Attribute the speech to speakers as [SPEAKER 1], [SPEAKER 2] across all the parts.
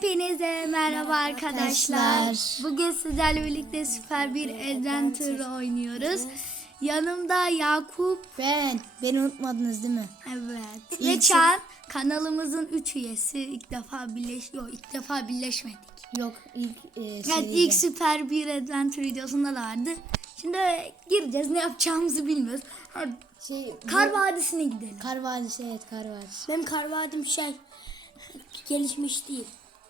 [SPEAKER 1] Hepinize merhaba arkadaşlar. Bugün sizlerle birlikte süper bir adventure oynuyoruz. Yanımda Yakup,
[SPEAKER 2] Ben. Beni unutmadınız değil mi?
[SPEAKER 1] evet, ve
[SPEAKER 2] İlk-
[SPEAKER 1] Çağan kanalımızın 3 üyesi. İlk defa birleş, yok ilk defa birleşmedik.
[SPEAKER 2] Yok ilk e,
[SPEAKER 1] Evet,
[SPEAKER 2] seride.
[SPEAKER 1] ilk süper bir adventure videosunda da vardı. Şimdi gireceğiz. Ne yapacağımızı bilmiyoruz. Ha,
[SPEAKER 2] şey,
[SPEAKER 1] Kar Vadisi'ne gidelim.
[SPEAKER 2] Kar Vadisi evet Kar Vadisi.
[SPEAKER 3] Benim kar vadim şey gelişmiş değil.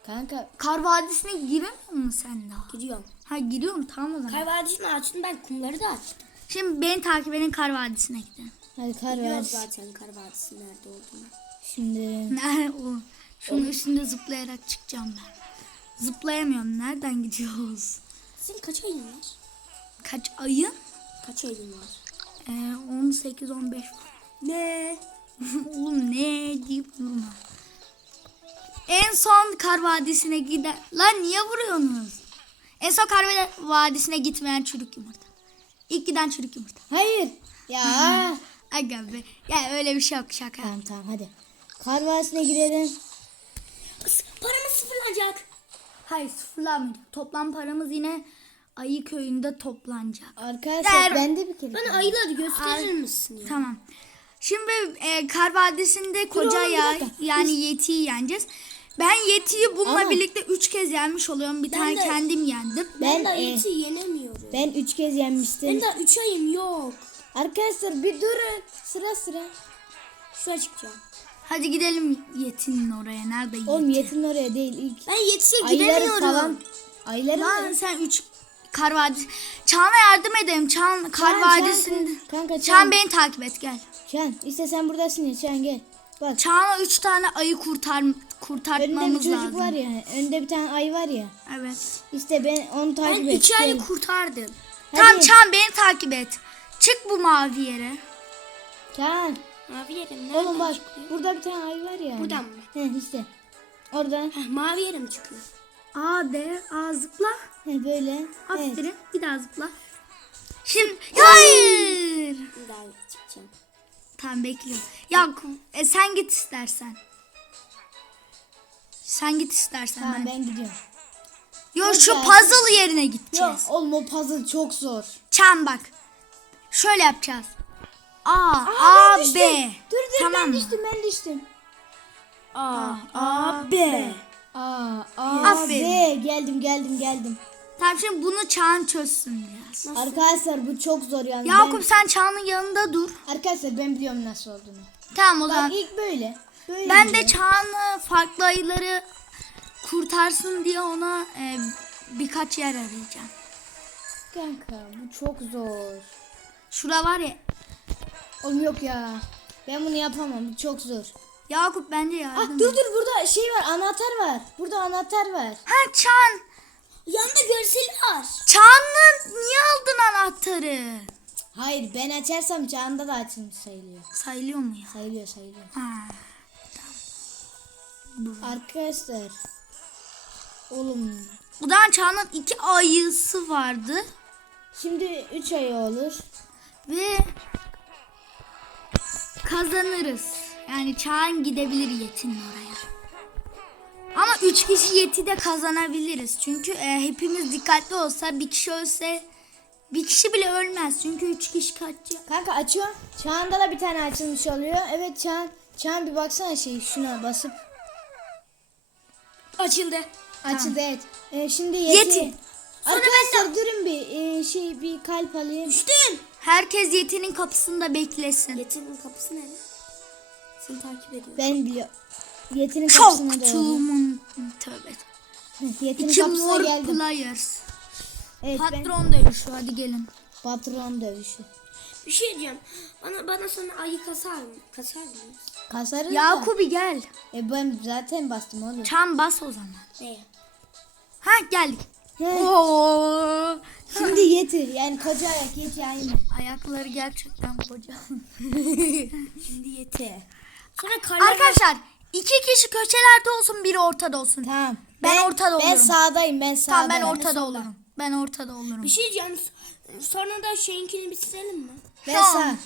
[SPEAKER 2] Kanka
[SPEAKER 1] Kar Vadisi'ne giremiyor musun sen daha?
[SPEAKER 3] Gidiyorum.
[SPEAKER 1] Ha giriyorum tamam o zaman.
[SPEAKER 3] Kar vadisini açtım ben kumları da açtım.
[SPEAKER 1] Şimdi beni takip edin Kar Vadisi'ne gidelim.
[SPEAKER 2] hadi Kar
[SPEAKER 3] Biliyoruz
[SPEAKER 2] Vadisi.
[SPEAKER 3] zaten kar vadisi nerede olduğunu.
[SPEAKER 2] Şimdi
[SPEAKER 1] Nerede o? Şunun üstünde zıplayarak çıkacağım ben. Zıplayamıyorum. Nereden gidiyoruz?
[SPEAKER 3] Senin kaç ayın var?
[SPEAKER 1] Kaç ayın?
[SPEAKER 3] Kaç ayın var?
[SPEAKER 1] Ee, 18-15
[SPEAKER 3] Ne?
[SPEAKER 1] Oğlum ne deyip durma. En son Kar Vadisi'ne gider... Lan niye vuruyorsunuz? En son Kar Vadisi'ne gitmeyen çürük yumurta. İlk giden çürük yumurta.
[SPEAKER 2] hayır. Ya.
[SPEAKER 1] Aga be. Ya öyle bir şey yok şaka.
[SPEAKER 2] tamam tamam hadi. Kar Vadisi'ne girelim.
[SPEAKER 3] Paramız sıfırlanacak.
[SPEAKER 1] Hayır sıfırlanmayacak. Toplam paramız yine Ayı köyünde toplanacak.
[SPEAKER 2] Arkadaşlar ben de bir kere.
[SPEAKER 3] Bana ayıları gösterir misin ya?
[SPEAKER 1] Tamam. Şimdi e, Kar Vadisi'nde koca ya yani Yeti'yi yeneceğiz. Ben Yeti'yi bununla
[SPEAKER 2] Ama-
[SPEAKER 1] birlikte 3 kez yenmiş oluyorum. Bir tane
[SPEAKER 3] de-
[SPEAKER 1] kendim yendim.
[SPEAKER 3] Ben,
[SPEAKER 2] Ben,
[SPEAKER 3] daha
[SPEAKER 2] e,
[SPEAKER 3] yeti yenemiyorum. Ben,
[SPEAKER 2] Ben üç kez yenmiştim.
[SPEAKER 3] daha 3 ayım yok.
[SPEAKER 2] Arkadaşlar bir durun. Sıra sıra.
[SPEAKER 3] Şuraya çıkacağım.
[SPEAKER 1] Hadi gidelim Yeti'nin oraya. Nerede Yeti?
[SPEAKER 2] Oğlum yetin oraya değil ilk.
[SPEAKER 3] Ben yetiye
[SPEAKER 2] Ayıları
[SPEAKER 3] gidemiyorum.
[SPEAKER 2] falan. Ayıları
[SPEAKER 1] Lan
[SPEAKER 2] mı?
[SPEAKER 1] sen 3 Kar Vadisi. Çağan'a yardım edelim. Çağan Kar
[SPEAKER 2] Çağan, Çağan,
[SPEAKER 1] Vadisi'nde.
[SPEAKER 2] kanka,
[SPEAKER 1] Çağan
[SPEAKER 2] Çağan.
[SPEAKER 1] beni takip et gel.
[SPEAKER 2] Şen işte sen buradasın ya Şen gel. Bak
[SPEAKER 1] Çağan'a 3 tane ayı kurtar
[SPEAKER 2] önünde bir
[SPEAKER 1] kurtartmamız
[SPEAKER 2] çocuk
[SPEAKER 1] lazım.
[SPEAKER 2] var ya. Önünde bir tane ay var ya.
[SPEAKER 1] Evet.
[SPEAKER 2] İşte ben onu
[SPEAKER 3] Ben
[SPEAKER 2] takip et.
[SPEAKER 3] 2 ayı
[SPEAKER 2] Gel.
[SPEAKER 3] kurtardım.
[SPEAKER 2] Hadi.
[SPEAKER 1] Tamam Çağan beni takip et. Çık bu mavi yere.
[SPEAKER 2] Çağan.
[SPEAKER 3] Mavi yerim nereden
[SPEAKER 2] Oğlum bak
[SPEAKER 3] çıkıyor?
[SPEAKER 2] burada bir tane ay var ya.
[SPEAKER 3] Buradan mı?
[SPEAKER 2] He işte. Orada.
[SPEAKER 3] Heh, mavi yerim çıkıyor.
[SPEAKER 1] A de A zıpla.
[SPEAKER 2] He böyle. Evet.
[SPEAKER 1] Aferin. Bir daha zıpla. Şimdi hayır.
[SPEAKER 3] Bir daha çıkacağım.
[SPEAKER 1] Tamam bekliyorum. Ya e, sen git istersen. Sen git istersen
[SPEAKER 2] Tamam
[SPEAKER 1] ben.
[SPEAKER 2] ben gidiyorum.
[SPEAKER 1] Yo şu
[SPEAKER 2] ya.
[SPEAKER 1] puzzle yerine
[SPEAKER 2] Yok
[SPEAKER 1] gideceğiz.
[SPEAKER 2] oğlum o puzzle çok zor.
[SPEAKER 1] Çan bak. Şöyle yapacağız. A, A,
[SPEAKER 2] ben düştüm.
[SPEAKER 1] B.
[SPEAKER 2] Dur dur
[SPEAKER 1] tamam
[SPEAKER 2] ben düştüm ben düştüm.
[SPEAKER 3] A, A, B.
[SPEAKER 2] Aa, aa,
[SPEAKER 1] Aferin.
[SPEAKER 2] B. Geldim geldim geldim.
[SPEAKER 1] Tamam şimdi bunu Çağan çözsün biraz.
[SPEAKER 2] Arkadaşlar bu çok zor yani.
[SPEAKER 1] Yakup sen Çağan'ın yanında dur.
[SPEAKER 2] Ben, arkadaşlar ben biliyorum nasıl olduğunu.
[SPEAKER 1] Tamam o zaman.
[SPEAKER 2] Bak ilk böyle. Böyle
[SPEAKER 1] Ben de
[SPEAKER 2] gidiyor.
[SPEAKER 1] Çağan'ı farklı ayıları kurtarsın diye ona e, birkaç yer arayacağım.
[SPEAKER 2] Kanka bu çok zor.
[SPEAKER 1] Şura var ya.
[SPEAKER 2] Oğlum yok ya. Ben bunu yapamam. Bu çok zor.
[SPEAKER 1] Yakup bence
[SPEAKER 2] Ah
[SPEAKER 1] yardım
[SPEAKER 2] dur
[SPEAKER 1] et.
[SPEAKER 2] dur burada şey var anahtar var. Burada anahtar var.
[SPEAKER 1] Ha Çağan.
[SPEAKER 3] Yanında görseli var.
[SPEAKER 1] Çağan'ın niye aldın anahtarı?
[SPEAKER 2] Hayır ben açarsam canında da açılmış sayılıyor.
[SPEAKER 1] Sayılıyor mu ya?
[SPEAKER 2] Sayılıyor sayılıyor.
[SPEAKER 1] Ha.
[SPEAKER 2] Arkadaşlar. Oğlum.
[SPEAKER 1] Zaman Çağan'ın iki ayısı vardı.
[SPEAKER 2] Şimdi 3 ay olur.
[SPEAKER 1] Ve kazanırız. Yani Çağan gidebilir Yeti'nin oraya. Ama üç kişi Yeti de kazanabiliriz. Çünkü e, hepimiz dikkatli olsa bir kişi ölse bir kişi bile ölmez. Çünkü üç kişi kaçacak.
[SPEAKER 2] Kanka açıyorum. Çağında da bir tane açılmış oluyor. Evet Çağan. Çağan bir baksana şey şuna basıp.
[SPEAKER 3] Açıldı.
[SPEAKER 2] Açıldı evet. Ee, şimdi Yeti.
[SPEAKER 1] Yeti.
[SPEAKER 2] Arkadaşlar durun bir ee, şey bir kalp alayım.
[SPEAKER 3] Düştüm.
[SPEAKER 1] Herkes Yeti'nin kapısında beklesin.
[SPEAKER 3] Yetinin kapısı nerede? Seni takip ediyorum.
[SPEAKER 2] Ben biliyorum. Yeti'nin doğru.
[SPEAKER 1] Çoktuğumun tövbe.
[SPEAKER 2] Yeti'nin
[SPEAKER 1] İki
[SPEAKER 2] kapısına geldim.
[SPEAKER 1] players.
[SPEAKER 2] Evet ben
[SPEAKER 1] Patron dövüşü hadi gelin.
[SPEAKER 2] patron dövüşü.
[SPEAKER 3] Bir şey diyeceğim. Bana bana sonra ayı kasar mı? Kasar mı?
[SPEAKER 2] Kasarız da.
[SPEAKER 1] Yakubi gel.
[SPEAKER 2] E ben zaten bastım oğlum.
[SPEAKER 1] Çan bas o zaman.
[SPEAKER 3] Neye?
[SPEAKER 1] Ha geldik. Oo.
[SPEAKER 2] Şimdi Yeti yani koca ayak Yeti aynı.
[SPEAKER 1] Ayakları gerçekten koca.
[SPEAKER 2] Şimdi Yeti.
[SPEAKER 3] Sonra karlar
[SPEAKER 1] Arkadaşlar iki kişi köşelerde olsun biri ortada olsun.
[SPEAKER 2] Tamam.
[SPEAKER 1] Ben ortada
[SPEAKER 2] Ben
[SPEAKER 1] olurum.
[SPEAKER 2] sağdayım ben sağdayım.
[SPEAKER 1] Tamam ben ortada olurum. Ben ortada olurum.
[SPEAKER 3] Bir şey diyeceğim. Sonra da şeyinkini bitirelim mi?
[SPEAKER 2] Ben
[SPEAKER 1] Tamam.
[SPEAKER 2] sağ.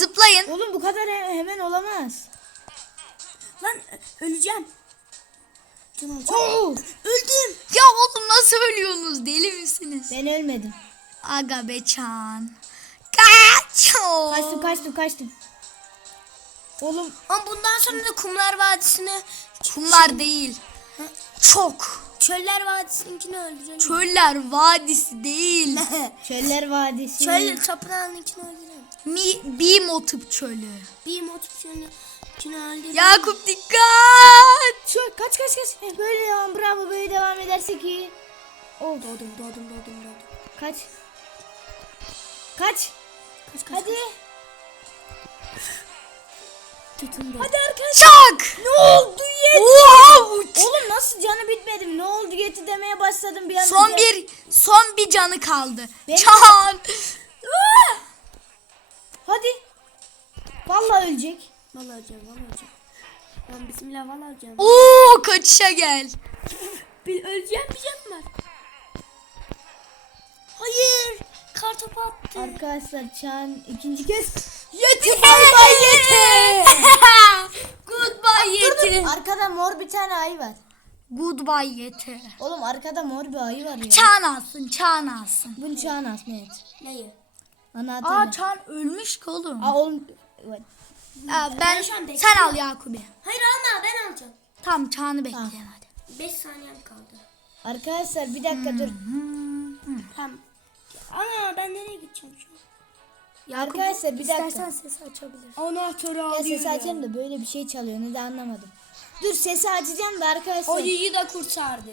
[SPEAKER 1] Zıplayın.
[SPEAKER 2] Oğlum bu kadar he- hemen olamaz.
[SPEAKER 3] Lan öleceğim.
[SPEAKER 2] Oo,
[SPEAKER 1] Öldüm. Ya oğlum nasıl ölüyorsunuz? Deli misiniz?
[SPEAKER 2] ben ölmedim.
[SPEAKER 1] Aga be Çağan. Kaç.
[SPEAKER 2] Kaçtım kaçtım kaçtım. Oğlum
[SPEAKER 3] Ama bundan sonra da Kumlar Vadisi'ne
[SPEAKER 1] Kumlar değil. Çok.
[SPEAKER 3] Çöller Vadisi'ninkini öldüreceğim.
[SPEAKER 1] Çöller Vadisi değil.
[SPEAKER 2] Çöller Vadisi.
[SPEAKER 3] Çöl tapınağınkini öldüreceğim.
[SPEAKER 1] Mi, bir motif çölü.
[SPEAKER 3] Çölünkini öldüreceğim.
[SPEAKER 1] Yakup dikkat.
[SPEAKER 2] Şu kaç kaç kaç. Böyle devam bravo böyle devam edersek iyi. Oh
[SPEAKER 3] Doğdum doğdum doğdum doğdum.
[SPEAKER 2] kaç. Kaç.
[SPEAKER 3] Kaç kaç.
[SPEAKER 2] Hadi.
[SPEAKER 3] Tutun
[SPEAKER 2] Hadi arkadaşlar.
[SPEAKER 1] Çak.
[SPEAKER 2] Ne oldu yeti?
[SPEAKER 1] Oha, uç.
[SPEAKER 2] Oğlum nasıl canı bitmedi? Ne oldu yeti demeye başladım bir anda.
[SPEAKER 1] Son bir son bir canı kaldı.
[SPEAKER 2] Benim-
[SPEAKER 1] Çağan.
[SPEAKER 2] Hadi. Vallahi ölecek.
[SPEAKER 3] Vallahi öleceğim vallahi öleceğim. Ben bismillah vallahi öleceğim.
[SPEAKER 1] Oo kaçışa gel.
[SPEAKER 3] Bir öleceğim bir canım var. Hayır. Kartopu attı.
[SPEAKER 2] Arkadaşlar Çağan ikinci kez
[SPEAKER 1] Yeti.
[SPEAKER 2] Yeti.
[SPEAKER 1] Goodbye Yeti.
[SPEAKER 2] Arkada mor bir tane ayı var.
[SPEAKER 1] Goodbye Yeti.
[SPEAKER 2] Oğlum arkada mor bir ayı var ya.
[SPEAKER 1] Çağan alsın, Çağan alsın.
[SPEAKER 2] Bunu Çağan asma et.
[SPEAKER 3] Neyi?
[SPEAKER 2] Anahtarı.
[SPEAKER 1] Aa Çağan ölmüş ki oğlum.
[SPEAKER 2] Aa oğlum. Evet.
[SPEAKER 1] Aa, ben,
[SPEAKER 3] Ben şu an
[SPEAKER 1] sen al Yakup'u.
[SPEAKER 3] Hayır alma ben alacağım.
[SPEAKER 1] Tamam Çağan'ı bekleyelim hadi.
[SPEAKER 3] 5 saniyem kaldı.
[SPEAKER 2] Arkadaşlar bir dakika dur.
[SPEAKER 3] Tamam. Ama ben nereye gideceğim şu an?
[SPEAKER 1] Yakup,
[SPEAKER 2] Arkadaşlar, bir dakika.
[SPEAKER 1] İstersen sesi açabilirsin.
[SPEAKER 3] Anahtarı
[SPEAKER 2] Ya sesi açayım da böyle bir şey çalıyor. Ne de anlamadım. Dur sesi açacağım da arkadaşlar.
[SPEAKER 3] Ayıyı da kurtardım.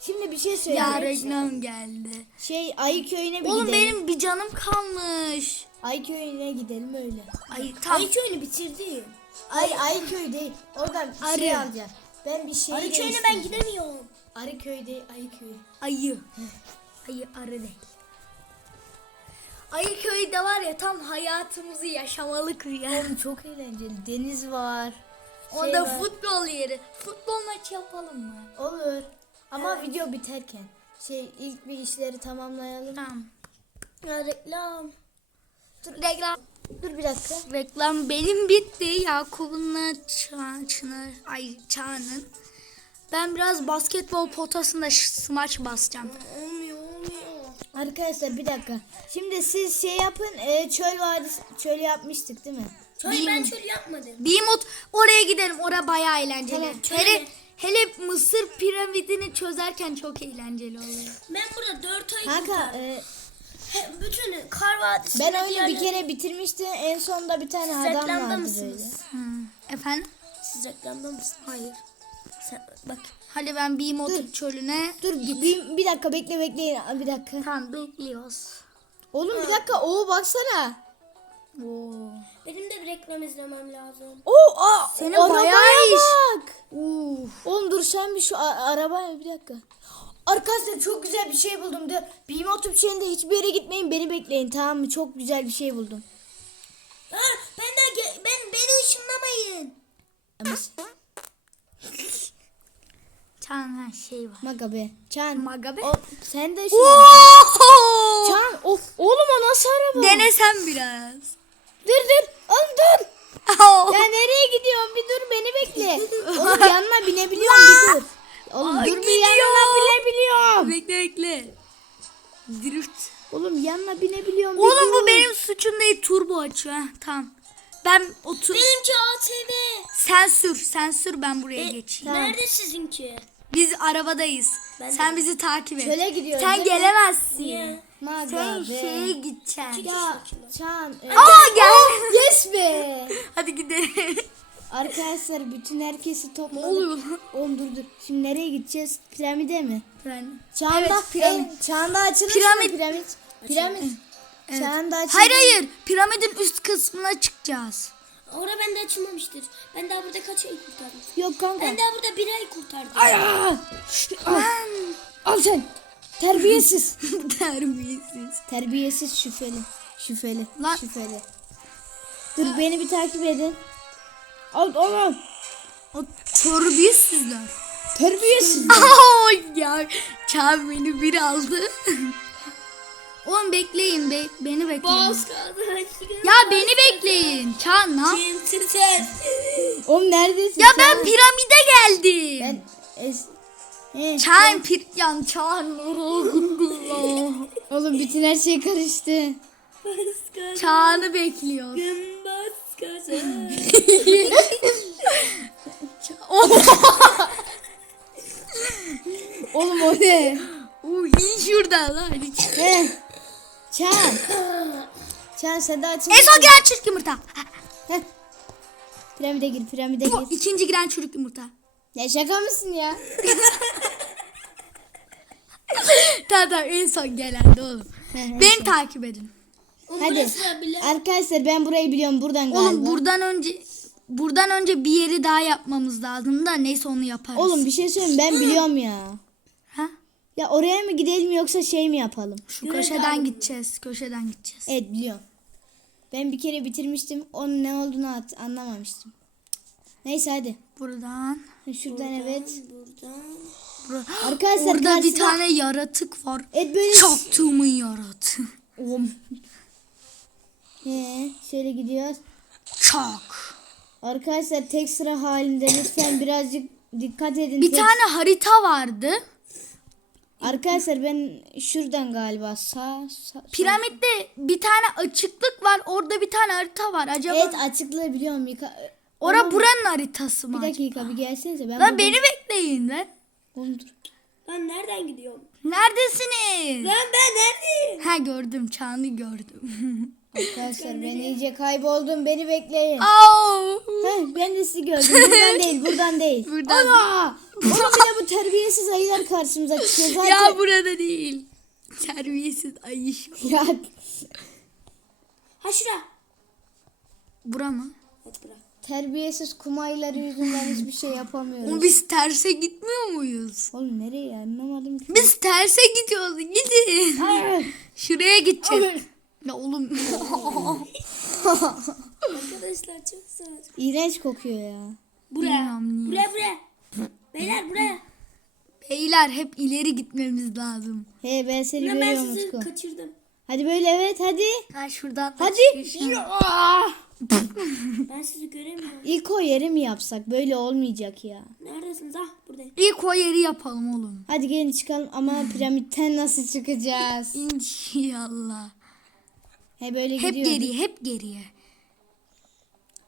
[SPEAKER 2] Şimdi bir şey
[SPEAKER 1] Ya
[SPEAKER 2] söyleyeyim.
[SPEAKER 1] reklam geldi.
[SPEAKER 2] Şey Ayı köyüne bir
[SPEAKER 1] Oğlum
[SPEAKER 2] gidelim.
[SPEAKER 1] benim bir canım kalmış.
[SPEAKER 2] Ayı köyüne gidelim öyle.
[SPEAKER 1] Ay tamam.
[SPEAKER 3] Ayı köyünü bitirdi.
[SPEAKER 2] Ay Ayı köy değil. Oradan bir şey
[SPEAKER 1] Arı.
[SPEAKER 2] alacağım. Ben bir şey
[SPEAKER 3] Ayı köyüne ben gidemiyorum.
[SPEAKER 2] Arı köy değil Ayı köy.
[SPEAKER 1] Ayı. Ayı arı değil. Ayı köyde var ya tam hayatımızı yaşamalık bir yer.
[SPEAKER 2] Oğlum çok eğlenceli. Deniz var. Şey
[SPEAKER 1] Orada
[SPEAKER 2] var.
[SPEAKER 1] futbol yeri. Futbol maçı yapalım mı?
[SPEAKER 2] Olur. Ama video biterken. Şey ilk bir işleri tamamlayalım.
[SPEAKER 1] Tamam.
[SPEAKER 3] Ya reklam.
[SPEAKER 1] Dur reklam.
[SPEAKER 2] Dur bir dakika.
[SPEAKER 1] Reklam benim bitti. Yakup'unla Çağ- Çınar, ay Çağan'ın. Ben biraz basketbol potasında smaç basacağım.
[SPEAKER 2] Arkadaşlar bir dakika. Şimdi siz şey yapın. E, çöl vadisi çöl yapmıştık değil mi?
[SPEAKER 3] Hayır ben çöl yapmadım.
[SPEAKER 1] Bimut oraya gidelim. Oraya bayağı eğlenceli. Hele
[SPEAKER 3] mi?
[SPEAKER 1] hele Mısır piramidini çözerken çok eğlenceli oluyor.
[SPEAKER 3] Ben burada 4 ay
[SPEAKER 2] Kanka e,
[SPEAKER 3] He, bütün kar vadisi.
[SPEAKER 2] ben oyunu bir kere bitirmiştim. En sonunda bir tane
[SPEAKER 3] Siz
[SPEAKER 2] adam
[SPEAKER 3] reklamda
[SPEAKER 2] vardı
[SPEAKER 3] mısınız?
[SPEAKER 2] böyle.
[SPEAKER 1] Hmm. Efendim?
[SPEAKER 3] Siz reklamda mısınız? Hayır. Sen, bak.
[SPEAKER 1] Hadi ben Bimut çölüne
[SPEAKER 2] Dur bir, bir dakika bekle bekleyin. Bir dakika.
[SPEAKER 1] Tamam bekliyoruz.
[SPEAKER 2] Oğlum bir dakika. Oo baksana.
[SPEAKER 1] Oo.
[SPEAKER 3] Benim de bir reklam izlemem lazım.
[SPEAKER 2] Oo aa,
[SPEAKER 1] Senin
[SPEAKER 2] arabaya
[SPEAKER 1] bayağı iş.
[SPEAKER 2] bak. Oğlum dur sen bir şu a- arabaya bir dakika. Arkadaşlar çok güzel bir şey buldum diyor. Benim oturup şeyinde hiçbir yere gitmeyin beni bekleyin tamam mı? Çok güzel bir şey buldum.
[SPEAKER 3] Ha, ben de ge- ben beni ışınlamayın.
[SPEAKER 2] Ama
[SPEAKER 1] her şey var.
[SPEAKER 2] Maga be. Çan.
[SPEAKER 1] Maga be.
[SPEAKER 2] O, sen de şu. Çan. Of. Oğlum o nasıl araba?
[SPEAKER 1] Denesem biraz.
[SPEAKER 2] Dur dur. Oğlum dur. Ya nereye gidiyorsun? Bir dur beni bekle. Oğlum yanına binebiliyorum bir dur. Oğlum
[SPEAKER 1] Aa,
[SPEAKER 2] dur bir
[SPEAKER 1] gidiyor.
[SPEAKER 2] yanına binebiliyorum.
[SPEAKER 1] bekle bekle. Drift.
[SPEAKER 2] Oğlum yanına binebiliyorum. bir
[SPEAKER 1] Oğlum
[SPEAKER 2] dur.
[SPEAKER 1] bu benim suçum değil turbo açıyor. Heh, tamam. Ben otur.
[SPEAKER 3] Benimki ATV.
[SPEAKER 1] Sen sür, sen sür ben buraya geçeyim.
[SPEAKER 3] Nerede sizinki?
[SPEAKER 1] Biz arabadayız.
[SPEAKER 3] Ben
[SPEAKER 1] sen bizi takip et.
[SPEAKER 2] Çöle gidiyoruz,
[SPEAKER 1] Sen gelemezsin.
[SPEAKER 3] Niye?
[SPEAKER 1] Sen şeye gideceksin.
[SPEAKER 2] Ya Çan.
[SPEAKER 1] Aa gel.
[SPEAKER 2] yes be.
[SPEAKER 1] Hadi gidelim.
[SPEAKER 2] Arkadaşlar bütün herkesi
[SPEAKER 1] ne
[SPEAKER 2] topladık.
[SPEAKER 1] oluyor lan?
[SPEAKER 2] Oğlum dur dur. Şimdi nereye gideceğiz? Piramide mi?
[SPEAKER 1] Ben.
[SPEAKER 2] Çağında,
[SPEAKER 1] Evet, piramit.
[SPEAKER 2] E, çağında açılış
[SPEAKER 1] Piramit.
[SPEAKER 2] piramit? Piramit. Çağında açılış.
[SPEAKER 1] Hayır hayır. Piramidin üst kısmına çıkacağız.
[SPEAKER 3] Orada bende açılmamıştır. Ben daha burada kaç ay kurtardım?
[SPEAKER 2] Yok kanka.
[SPEAKER 3] Ben daha burada bir ay kurtardım.
[SPEAKER 2] Aa! Al. Al sen. Terbiyesiz.
[SPEAKER 1] Terbiyesiz.
[SPEAKER 2] Terbiyesiz şüpheli. Şüpheli.
[SPEAKER 1] Lan.
[SPEAKER 2] Şüpheli. Dur beni bir takip edin. Al oğlum.
[SPEAKER 1] O terbiyesizler.
[SPEAKER 2] Terbiyesiz.
[SPEAKER 1] Ay ya. Beni bir aldı. Oğlum bekleyin be, beni bekleyin. Ya beni bekleyin. Çağ ne yap-
[SPEAKER 3] Kimsin sen?
[SPEAKER 2] Oğlum neredesin?
[SPEAKER 1] Ya ben piramide geldim.
[SPEAKER 2] Ben Es He,
[SPEAKER 1] Çağan piryan çağan.
[SPEAKER 2] Oğlum bütün her şey karıştı.
[SPEAKER 1] Çağan'ı bekliyor.
[SPEAKER 2] Oğlum o ne?
[SPEAKER 1] Uy iyi şurada lan.
[SPEAKER 2] He. Çağan. Çağan sen daha açın.
[SPEAKER 1] En son giren çürük yumurta.
[SPEAKER 2] Piramide gir piramide
[SPEAKER 1] Bu
[SPEAKER 2] gir.
[SPEAKER 1] ikinci giren çürük yumurta.
[SPEAKER 2] Ya şaka mısın ya?
[SPEAKER 1] tamam tamam en son gelen de oğlum. Beni takip edin.
[SPEAKER 2] Hadi. Arkadaşlar ben burayı biliyorum buradan galiba.
[SPEAKER 1] Oğlum buradan önce buradan önce bir yeri daha yapmamız lazım da neyse onu yaparız.
[SPEAKER 2] Oğlum bir şey söyleyeyim ben biliyorum ya. Ya oraya mı gidelim yoksa şey mi yapalım?
[SPEAKER 1] Şu köşeden gideceğiz. Köşeden gideceğiz.
[SPEAKER 2] Evet biliyorum. Ben bir kere bitirmiştim. Onun ne olduğunu at- anlamamıştım. Neyse hadi.
[SPEAKER 1] Buradan.
[SPEAKER 2] Şuradan evet.
[SPEAKER 1] Bura-
[SPEAKER 2] Arkadaşlar
[SPEAKER 1] Orada bir
[SPEAKER 2] karşıda-
[SPEAKER 1] tane yaratık var.
[SPEAKER 2] Evet böyle
[SPEAKER 1] Çaktığımın yaratığı.
[SPEAKER 2] Oğlum. He, şöyle gidiyoruz.
[SPEAKER 1] Çak.
[SPEAKER 2] Arkadaşlar tek sıra halinde lütfen birazcık dikkat edin.
[SPEAKER 1] Bir
[SPEAKER 2] Tek-
[SPEAKER 1] tane harita vardı.
[SPEAKER 2] Arkadaşlar ben şuradan galiba sağ, sağ
[SPEAKER 1] Piramitte bir tane açıklık var. Orada bir tane harita var. Acaba
[SPEAKER 2] Evet açıklığı biliyorum. Yıka...
[SPEAKER 1] ora buranın haritası mı?
[SPEAKER 2] Bir dakika bir gelsenize. Ben
[SPEAKER 1] Lan beni bekleyin lan.
[SPEAKER 2] Oğlum dur.
[SPEAKER 3] Ben nereden gidiyorum?
[SPEAKER 1] Neredesiniz?
[SPEAKER 3] Ben ben neredeyim?
[SPEAKER 1] Ha gördüm. Çağını gördüm.
[SPEAKER 2] Arkadaşlar ben iyice kayboldum. Beni bekleyin.
[SPEAKER 1] Au.
[SPEAKER 2] Heh, ben de sizi gördüm. Buradan değil, buradan değil.
[SPEAKER 1] Buradan
[SPEAKER 2] Ana! Oğlum bir de bu terbiyesiz ayılar karşımıza çıkıyor zaten.
[SPEAKER 1] Ya burada değil. Terbiyesiz ayış.
[SPEAKER 2] Ya,
[SPEAKER 3] Ha şura.
[SPEAKER 1] Bura mı?
[SPEAKER 2] Terbiyesiz kum ayıları yüzünden hiçbir şey yapamıyoruz.
[SPEAKER 1] Oğlum biz terse gitmiyor muyuz?
[SPEAKER 2] Oğlum nereye anlamadım ki.
[SPEAKER 1] Biz terse gidiyoruz. Gidin. Şuraya gideceğiz. Ya oğlum.
[SPEAKER 3] Arkadaşlar çok zor.
[SPEAKER 2] İğrenç kokuyor ya.
[SPEAKER 3] Buraya.
[SPEAKER 1] Niye.
[SPEAKER 3] Buraya buraya. Beyler buraya.
[SPEAKER 1] Beyler hep ileri gitmemiz lazım.
[SPEAKER 2] He ben seni
[SPEAKER 3] Ulan ben
[SPEAKER 2] görüyorum
[SPEAKER 3] sizi
[SPEAKER 2] Utku.
[SPEAKER 3] kaçırdım.
[SPEAKER 2] Hadi böyle evet hadi.
[SPEAKER 1] Ha şuradan.
[SPEAKER 2] Hadi.
[SPEAKER 3] Ben sizi göremiyorum.
[SPEAKER 2] İlk o yeri mi yapsak? Böyle olmayacak ya.
[SPEAKER 3] Neredesiniz? Ah buradayım.
[SPEAKER 1] İlk o yeri yapalım oğlum.
[SPEAKER 2] Hadi gelin çıkalım ama piramitten nasıl çıkacağız?
[SPEAKER 1] İnşallah.
[SPEAKER 2] He böyle
[SPEAKER 1] Hep
[SPEAKER 2] gidiyor.
[SPEAKER 1] geriye, hep geriye.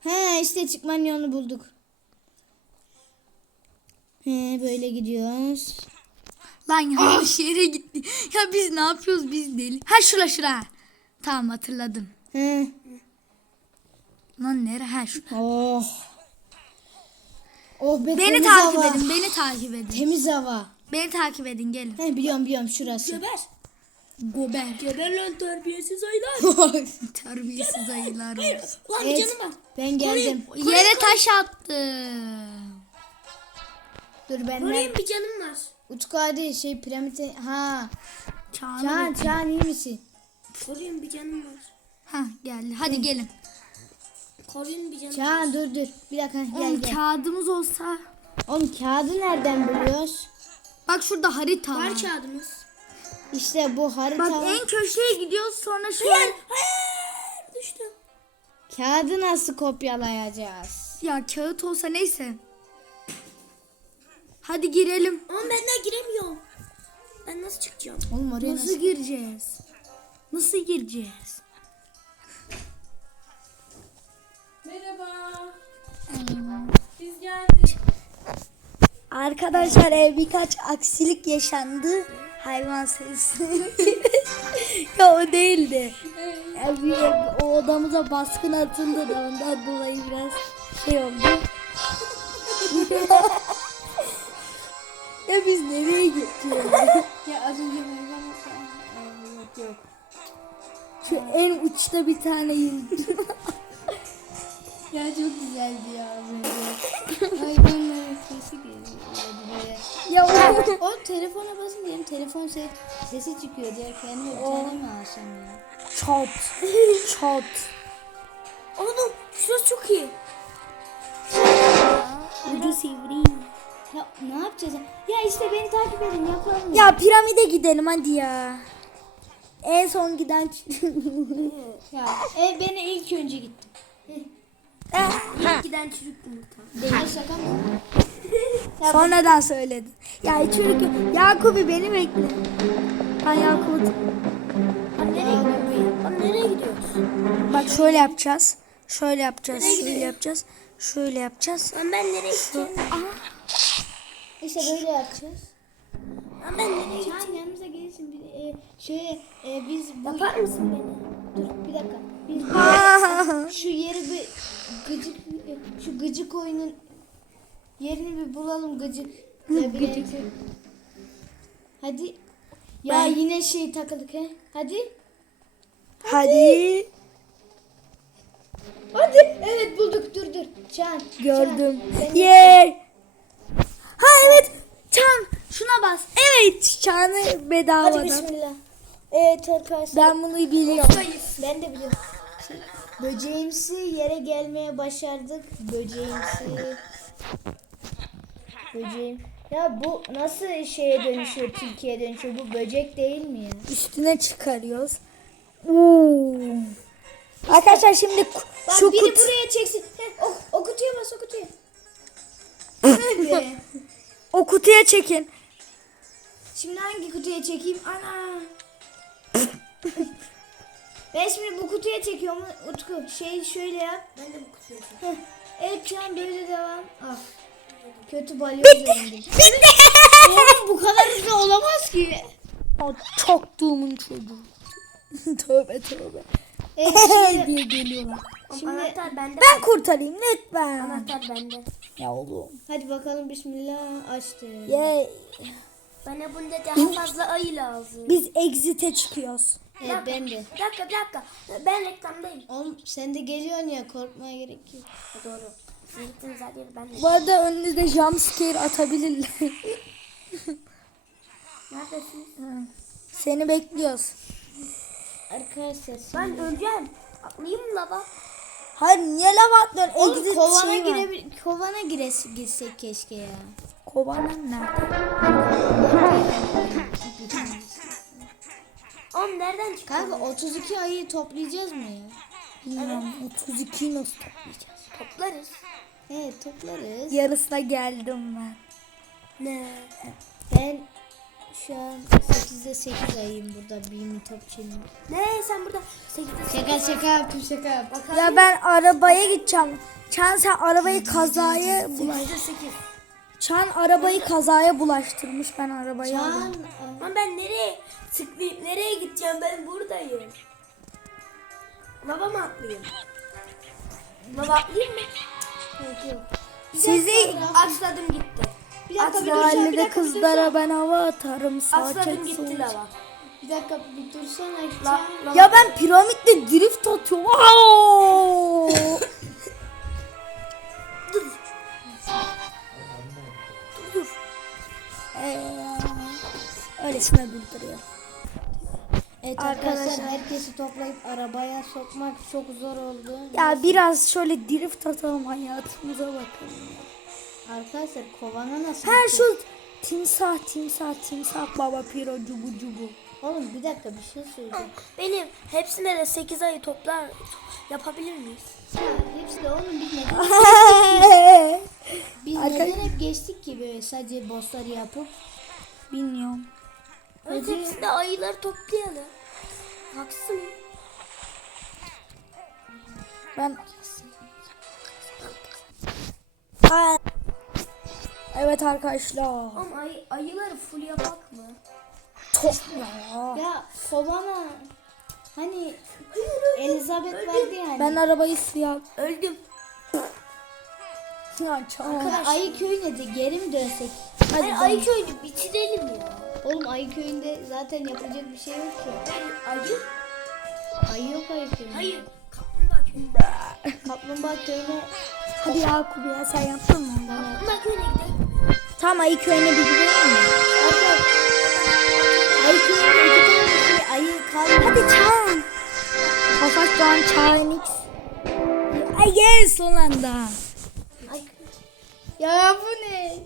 [SPEAKER 2] He işte çıkmanın yolunu bulduk. He böyle gidiyoruz.
[SPEAKER 1] Lan yanlış yere gitti. Ya biz ne yapıyoruz biz deli. Ha şura şura. Tamam hatırladım.
[SPEAKER 2] He.
[SPEAKER 1] Lan nere? Ha şura.
[SPEAKER 2] Oh. Oh be
[SPEAKER 1] Beni takip
[SPEAKER 2] hava.
[SPEAKER 1] edin, beni takip edin.
[SPEAKER 2] Temiz hava.
[SPEAKER 1] Beni takip edin gelin.
[SPEAKER 2] He biliyorum biliyorum şurası.
[SPEAKER 3] Geber.
[SPEAKER 1] Gober.
[SPEAKER 3] Geber lan terbiyesiz ayılar.
[SPEAKER 1] Terbiyesiz ayılar. olsun.
[SPEAKER 3] Lan
[SPEAKER 2] Evet,
[SPEAKER 3] canım var.
[SPEAKER 2] ben geldim.
[SPEAKER 1] Yere taş attı.
[SPEAKER 2] Dur ben
[SPEAKER 3] Koruyun bir canım var.
[SPEAKER 2] Utku hadi şey piramite ha. Can
[SPEAKER 1] bekle.
[SPEAKER 2] Can iyi misin?
[SPEAKER 3] Koruyun bir canım var.
[SPEAKER 1] Ha geldi. Hadi gelin.
[SPEAKER 3] Koruyun bir canım var.
[SPEAKER 2] Can dur dur. Bir dakika gel
[SPEAKER 1] Oğlum
[SPEAKER 2] gel.
[SPEAKER 1] kağıdımız olsa.
[SPEAKER 2] Oğlum kağıdı nereden buluyoruz?
[SPEAKER 1] Bak şurada harita var.
[SPEAKER 3] Var kağıdımız.
[SPEAKER 2] İşte bu harita.
[SPEAKER 1] Bak en köşeye gidiyoruz sonra şu
[SPEAKER 3] Hayır. Hayır. Düştüm.
[SPEAKER 2] Kağıdı nasıl kopyalayacağız?
[SPEAKER 1] Ya kağıt olsa neyse. Hadi girelim.
[SPEAKER 3] Ama ben daha giremiyorum. Ben nasıl çıkacağım?
[SPEAKER 2] Oğlum oraya
[SPEAKER 1] Nasıl
[SPEAKER 2] nasıl?
[SPEAKER 1] gireceğiz? Nasıl gireceğiz?
[SPEAKER 4] Merhaba. Biz geldik.
[SPEAKER 1] Arkadaşlar e, birkaç aksilik yaşandı. Hayvan sesi. ya o değildi. Ya bir, o odamıza baskın atıldı da ondan dolayı biraz şey oldu. ya biz nereye gittik?
[SPEAKER 4] Ya az önce merhaba Yok yok.
[SPEAKER 1] Şu en uçta bir tane yıldız.
[SPEAKER 4] Ya çok güzeldi ya az önce. Hayvanların sesi geliyor.
[SPEAKER 1] Ya o,
[SPEAKER 2] O telefona basın diyelim telefon ses, sesi çıkıyor diye kendime bir tane mi alsam ya?
[SPEAKER 1] çat. Çat.
[SPEAKER 3] Oğlum şurası çok iyi.
[SPEAKER 1] Ucu sivri.
[SPEAKER 2] Ya ne yapacağız? Ya işte beni takip edin yapalım.
[SPEAKER 1] Ya piramide gidelim hadi ya. En son giden
[SPEAKER 2] Ya e, beni ilk önce gittim.
[SPEAKER 3] İlk giden çocuk yumurta.
[SPEAKER 2] Değil şaka mı?
[SPEAKER 1] Sonradan söyledin. Ya çocuk Yakup'u beni bekle. Ben Yakup'u
[SPEAKER 3] Lan nereye gidiyoruz? Lan nereye gidiyoruz?
[SPEAKER 1] bak şöyle yapacağız. Şöyle yapacağız. Şöyle yapacağız. Şöyle yapacağız.
[SPEAKER 3] Lan ben nereye gideceğim?
[SPEAKER 2] İşte böyle yapacağız.
[SPEAKER 3] Lan ben nereye gideceğim?
[SPEAKER 2] Can yanımıza gelirsin. Bir, e, şöyle e, biz bu...
[SPEAKER 3] Yapar mısın beni?
[SPEAKER 2] Dur bir dakika. Biz şu yeri bir gıcık şu gıcık oyunun yerini bir bulalım gıcık. Labirenti. Hadi. Ya
[SPEAKER 1] Ben-
[SPEAKER 2] yine şey takıldık he. Hadi.
[SPEAKER 1] Hadi.
[SPEAKER 2] Hadi. Evet bulduk dur dur. Can.
[SPEAKER 1] Gördüm. Yay. Ha evet. Çan. Şuna bas. Evet. Çan'ı
[SPEAKER 2] Hadi
[SPEAKER 1] bedavadan.
[SPEAKER 2] bismillah. Evet arkadaşlar.
[SPEAKER 1] Ben bunu biliyorum.
[SPEAKER 2] Ben de biliyorum. Böceğimsi yere gelmeye başardık. Böceğimsi. Böceğim. Ya bu nasıl şeye dönüşüyor, tilkiye dönüşüyor? Bu böcek değil mi ya?
[SPEAKER 1] Üstüne çıkarıyoruz. Oo. Arkadaşlar şimdi ku-
[SPEAKER 2] Bak
[SPEAKER 1] şu
[SPEAKER 2] biri
[SPEAKER 1] kut
[SPEAKER 2] buraya çeksin. Heh, o, o kutuya bas o kutuya. Hadi.
[SPEAKER 1] o kutuya çekin.
[SPEAKER 2] Şimdi hangi kutuya çekeyim? Ana. ben şimdi bu kutuya çekiyorum Utku. Şey şöyle yap.
[SPEAKER 3] Ben de bu kutuyu açayım.
[SPEAKER 2] Heh. Evet şu an böyle devam. Ah. Kötü balyoz önündeki. Oğlum bu kadar hızlı olamaz ki.
[SPEAKER 1] O çok doğumun çocuğu. tövbe tövbe.
[SPEAKER 2] Evet
[SPEAKER 1] Hey
[SPEAKER 2] şimdi,
[SPEAKER 1] diye geliyorlar.
[SPEAKER 2] şimdi
[SPEAKER 3] Anahtar bende.
[SPEAKER 1] Ben kurtarayım lütfen.
[SPEAKER 3] Anahtar bende.
[SPEAKER 1] Ya oğlum.
[SPEAKER 2] hadi bakalım bismillah açtı.
[SPEAKER 1] Yay.
[SPEAKER 3] Bana bunda daha fazla ayı lazım.
[SPEAKER 1] Biz exit'e çıkıyoruz.
[SPEAKER 2] Evet ben de.
[SPEAKER 3] Bir dakika bir dakika. Ben reklamdayım.
[SPEAKER 2] Oğlum sen de geliyorsun ya korkmaya gerek yok.
[SPEAKER 3] Doğru. Siz gittiniz her yeri ben de.
[SPEAKER 1] Bu arada önünüzde jumpscare atabilirler.
[SPEAKER 3] Neredesiniz?
[SPEAKER 1] Seni bekliyoruz.
[SPEAKER 2] Arkadaşlar
[SPEAKER 3] Ben öleceğim. Atlayayım mı lava?
[SPEAKER 1] Hayır niye lava atlıyorsun?
[SPEAKER 2] Oğlum
[SPEAKER 1] Exit
[SPEAKER 2] kovana
[SPEAKER 1] şey var.
[SPEAKER 2] girebil kovana gires gitsek keşke ya.
[SPEAKER 1] Kovanın nerede?
[SPEAKER 3] Oğlum nereden çıktı?
[SPEAKER 2] Kanka 32 ayı toplayacağız mı ya?
[SPEAKER 1] Bilmiyorum. 32 nasıl toplayacağız?
[SPEAKER 3] Toplarız.
[SPEAKER 2] Evet toplarız.
[SPEAKER 1] Yarısına geldim ben.
[SPEAKER 3] Ne?
[SPEAKER 2] Ben şu an 8'de 8 ayım burada bir topçuyum.
[SPEAKER 3] Ne sen burada 8'de
[SPEAKER 2] Şaka şaka yaptım şaka yaptım.
[SPEAKER 1] Ya ben arabaya gideceğim. Çan sen arabayı kazaya bulaş.
[SPEAKER 3] 8'de 8.
[SPEAKER 1] Çan arabayı kazaya bulaştırmış ben arabayı
[SPEAKER 2] Can
[SPEAKER 1] aldım.
[SPEAKER 3] Lan ben nereye sıklayıp nereye gideceğim ben buradayım. Lava mı atlayayım? Lava atlayayım mı?
[SPEAKER 1] Sizi
[SPEAKER 3] Atladım gitti.
[SPEAKER 2] Bir dakika bir dursana bir dakika
[SPEAKER 1] kızlara ben hava atarım. Çek
[SPEAKER 3] gitti lava.
[SPEAKER 2] Bir dakika bir dursana.
[SPEAKER 3] La, lava.
[SPEAKER 1] Ya ben piramitle drift atıyorum. Dur dur. Ee, öylesine durduruyor.
[SPEAKER 2] Evet
[SPEAKER 1] Arkadaşlar.
[SPEAKER 2] arkadaşlar herkesi toplayıp arabaya sokmak çok zor oldu.
[SPEAKER 1] Ya biraz şöyle drift atalım hayatımıza bakalım.
[SPEAKER 2] Arkadaşlar kovana nasıl?
[SPEAKER 1] Ha şu timsah timsah timsah baba piro cubu cubu.
[SPEAKER 2] Oğlum bir dakika bir şey söyleyeceğim.
[SPEAKER 3] Benim hepsine de 8 ayı toplar yapabilir miyiz?
[SPEAKER 2] Ya hepsi de oğlum biz neden, biz
[SPEAKER 1] Arka-
[SPEAKER 2] neden hep geçtik ki böyle sadece bossları yapıp
[SPEAKER 1] Bilmiyorum.
[SPEAKER 3] Evet hepsinde ayıları toplayalım. Haksız mıyım?
[SPEAKER 1] Ben Aa. Evet arkadaşlar.
[SPEAKER 3] Oğlum ayı, ayıları full yapak mı?
[SPEAKER 1] Top ya.
[SPEAKER 2] ya kovana hani Elizabeth verdi yani.
[SPEAKER 1] Ben arabayı siyah.
[SPEAKER 3] Öldüm.
[SPEAKER 1] Ya.
[SPEAKER 2] Ya Ayı köyüne de geri mi dönsek?
[SPEAKER 1] Hadi
[SPEAKER 3] Hayır ayı köyünü bitirelim ya.
[SPEAKER 2] Oğlum ayı köyünde zaten yapacak bir şey yok ki.
[SPEAKER 3] Ben ayı?
[SPEAKER 2] Ayı yok ayı köyünde.
[SPEAKER 3] Hayır. Kaplumbağa köyü.
[SPEAKER 2] Kaplumbağa köyüne
[SPEAKER 1] Hadi ya sen yaptın mı?
[SPEAKER 3] Kaplumbağa köyüne gidelim.
[SPEAKER 1] Tamam ayı köyüne bir gidelim mi?
[SPEAKER 2] ayı köyünde iki tane şey ayı kaldı.
[SPEAKER 1] Hadi çal. Tofaş Doğan Çağınix. Ay yes son anda.
[SPEAKER 2] Ya bu ne?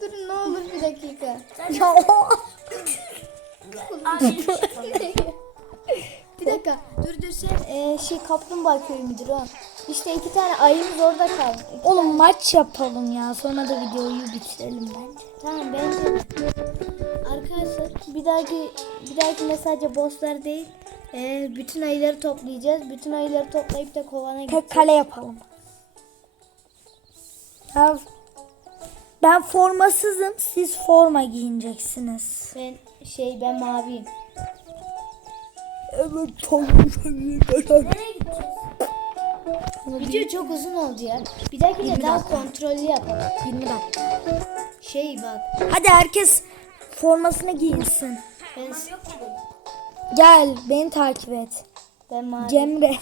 [SPEAKER 2] Dur ne olur bir dakika.
[SPEAKER 1] Ya.
[SPEAKER 2] bir dakika. Dur dur sen. Ee, şey kaplumbağa köyü müdür o? İşte iki tane ayımız orada kaldı. İki
[SPEAKER 1] Oğlum maç yapalım ya. Sonra da videoyu bitirelim bence.
[SPEAKER 2] Tamam bence. Arkadaşlar bir dahaki bir dahakinde sadece bosslar değil e, bütün ayıları toplayacağız. Bütün ayıları toplayıp da kovana
[SPEAKER 1] Tek
[SPEAKER 2] gideceğiz.
[SPEAKER 1] kale yapalım. Ya ben formasızım. Siz forma giyineceksiniz.
[SPEAKER 2] Ben şey ben maviyim.
[SPEAKER 1] Evet tamam.
[SPEAKER 3] Nereye gideceğiz?
[SPEAKER 2] Video çok uzun oldu ya. Bir dahakinde daha kontrollü yapalım.
[SPEAKER 1] 20 dakika.
[SPEAKER 2] Şey bak.
[SPEAKER 1] Hadi herkes formasını giyinsin.
[SPEAKER 2] Ben,
[SPEAKER 3] Yok mu?
[SPEAKER 1] Gel beni takip et.
[SPEAKER 2] ben mavi.
[SPEAKER 1] Cemre.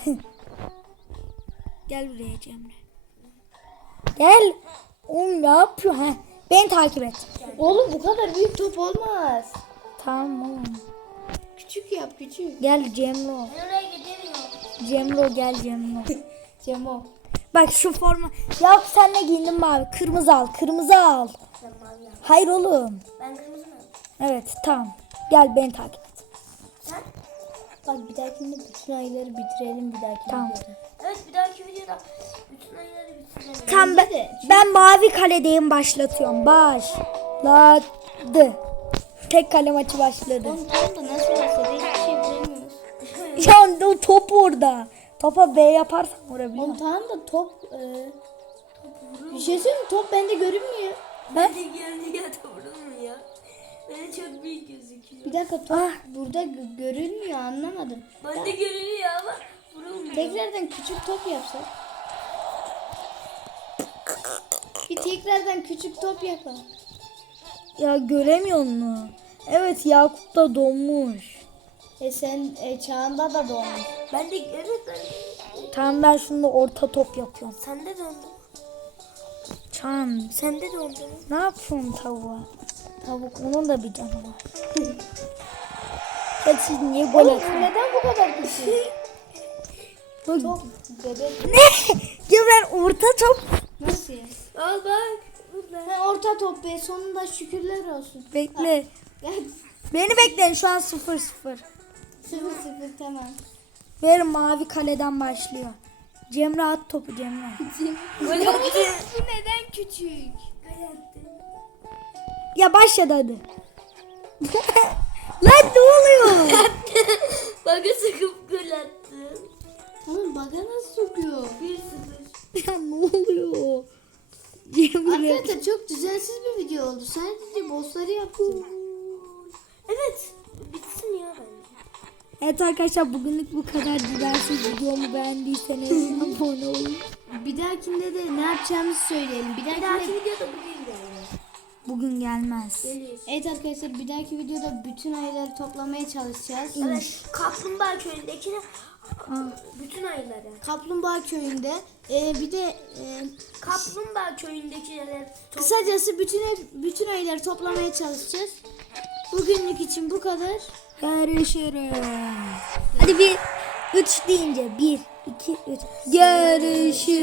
[SPEAKER 1] Gel buraya Cemre. Gel. Oğlum ne yapıyor? Ha? Beni takip et.
[SPEAKER 2] Oğlum bu kadar büyük top olmaz.
[SPEAKER 1] Tamam oğlum.
[SPEAKER 2] Küçük yap küçük.
[SPEAKER 1] Gel Cemro.
[SPEAKER 3] Ben oraya gidemiyorum.
[SPEAKER 1] Cemro gel Cemro.
[SPEAKER 2] Cemo.
[SPEAKER 1] Bak şu forma. Ya sen ne giyindin mavi? Kırmızı al. Kırmızı al.
[SPEAKER 3] Mavi.
[SPEAKER 1] Hayır oğlum.
[SPEAKER 3] Ben kırmızı mı?
[SPEAKER 1] Evet tamam. Gel beni takip et.
[SPEAKER 3] Sen?
[SPEAKER 2] Bak bir dahakinde bütün ayıları bitirelim bir dahaki
[SPEAKER 1] Tamam.
[SPEAKER 2] videoda.
[SPEAKER 3] Evet bir dahaki videoda bütün ayıları bitirelim.
[SPEAKER 1] Tamam ben, ben mavi kaledeyim başlatıyorum. Başladı. Tek kale maçı başladı.
[SPEAKER 2] Oğlum tamam da nasıl başladı hiçbir şey bilemiyoruz.
[SPEAKER 1] Ya o top orada. Topa B yaparsan vurabiliyor.
[SPEAKER 2] Oğlum tamam da top e, bir şey söyleyeyim? Top bende görünmüyor.
[SPEAKER 3] Ben de geldi mu ya? Bana çok büyük gözüküyor.
[SPEAKER 2] Bir dakika top
[SPEAKER 1] Ah.
[SPEAKER 2] burada gö- görünmüyor anlamadım.
[SPEAKER 3] Ben de görünüyor ama vurulmuyor.
[SPEAKER 2] Tekrardan küçük top yapsak. Bir tekrardan küçük top yapalım.
[SPEAKER 1] Ya göremiyor musun? Evet Yakup da donmuş.
[SPEAKER 2] E sen e, çağında da doğmuş.
[SPEAKER 3] Ben de evet ben de.
[SPEAKER 1] Tamam ben şunu orta top yapıyorum.
[SPEAKER 3] Sen de döndün.
[SPEAKER 1] Çan
[SPEAKER 3] Sen de döndün.
[SPEAKER 1] ne yapıyorsun tavuğa? Tavuk onun da bir canı var. ya siz niye gol
[SPEAKER 2] Oğlum
[SPEAKER 1] atıyorsun?
[SPEAKER 2] neden bu kadar küçük?
[SPEAKER 1] Bak-
[SPEAKER 2] Top bebek.
[SPEAKER 1] Ne? Ya ben orta top.
[SPEAKER 2] Nasıl?
[SPEAKER 3] Al bak. Burada.
[SPEAKER 2] Ha, orta top be sonunda şükürler olsun.
[SPEAKER 1] Bekle.
[SPEAKER 2] Gel.
[SPEAKER 1] Beni bekleyin şu an 0-0.
[SPEAKER 2] Sıfır sıfır tamam.
[SPEAKER 1] Ver mavi kaleden başlıyor. Cemre at topu Cemre.
[SPEAKER 2] Bu neden küçük?
[SPEAKER 1] Ya başladı hadi. Lan ne oluyor?
[SPEAKER 3] Baka sıkıp attı.
[SPEAKER 2] Oğlum baga nasıl sokuyor?
[SPEAKER 3] 1-0.
[SPEAKER 1] ya ne oluyor?
[SPEAKER 2] Arkadaşlar çok düzensiz bir video oldu. Sadece bossları yaptım.
[SPEAKER 3] Evet. Bitsin ya bence.
[SPEAKER 1] Evet arkadaşlar bugünlük bu kadar. Dilerseniz videomu beğendiyseniz abone olun.
[SPEAKER 2] Bir dahakinde de ne yapacağımızı söyleyelim. Bir
[SPEAKER 3] Bir dahaki videoda bugün gelir.
[SPEAKER 1] Bugün gelmez.
[SPEAKER 3] Gelir.
[SPEAKER 2] Evet arkadaşlar bir dahaki videoda bütün ayıları toplamaya çalışacağız.
[SPEAKER 3] Evet. Kaplumbağa köyündekine bütün ayıları.
[SPEAKER 2] Kaplumbağa köyünde e, bir de e,
[SPEAKER 3] Kaplumbağa köyündekileri top...
[SPEAKER 2] kısacası bütün bütün ayıları toplamaya çalışacağız. Bugünlük için bu kadar.
[SPEAKER 1] Görüşürüz. Hadi bir üç deyince bir iki üç. Görüşürüz.